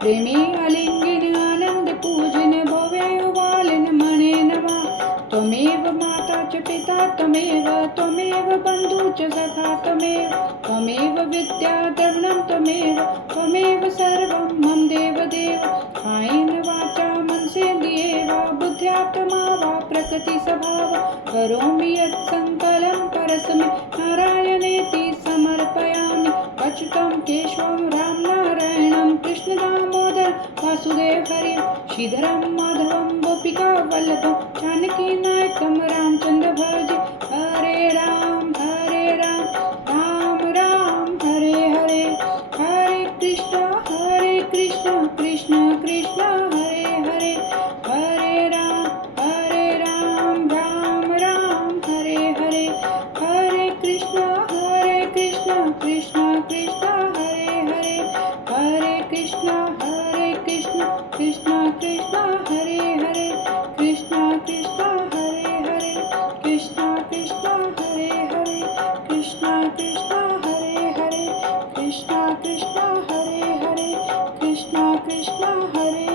प्रेमी आलिंगिन आनंद पूजन भव्य वालिन मणे नमा त्वमेव माता च पिता त्वमेव बन्धु च सखा त्वमेव विद्या द्रविणं त्वमेव सर्वं मम देवदेव कायेन वाचा मनसेन्द्रिये वा बुद्ध्यात्मा वा प्रकृति स्वभाव करोमि यत् संकलं परस्मै नारायणेति समर्पयामि अच्युतं केशवं राम नारायणं कृष्ण दामोदर वासुदेव हरि श्रीधरं माधवं गोपिका वल्लभं जानकी नायकं रामचन्द्र भजे हरे राम राम राम हरे हरे हरे कृष्ण कृष्ण कृष्ण हरे हरे हरे राम राम हरे हरे हरे कृष्ण कृष्ण कृष्ण हरे हरे हरे कृष्ण कृष्ण कृष्ण हरे हरे कृष्ण कृष्ण हरे हरे कृष्ण कृष्ण हरे हरे कृष्ण कृष्ण हरे हरे कृष्ण कृष्ण हरे हरे कृष्ण कृष्ण हरे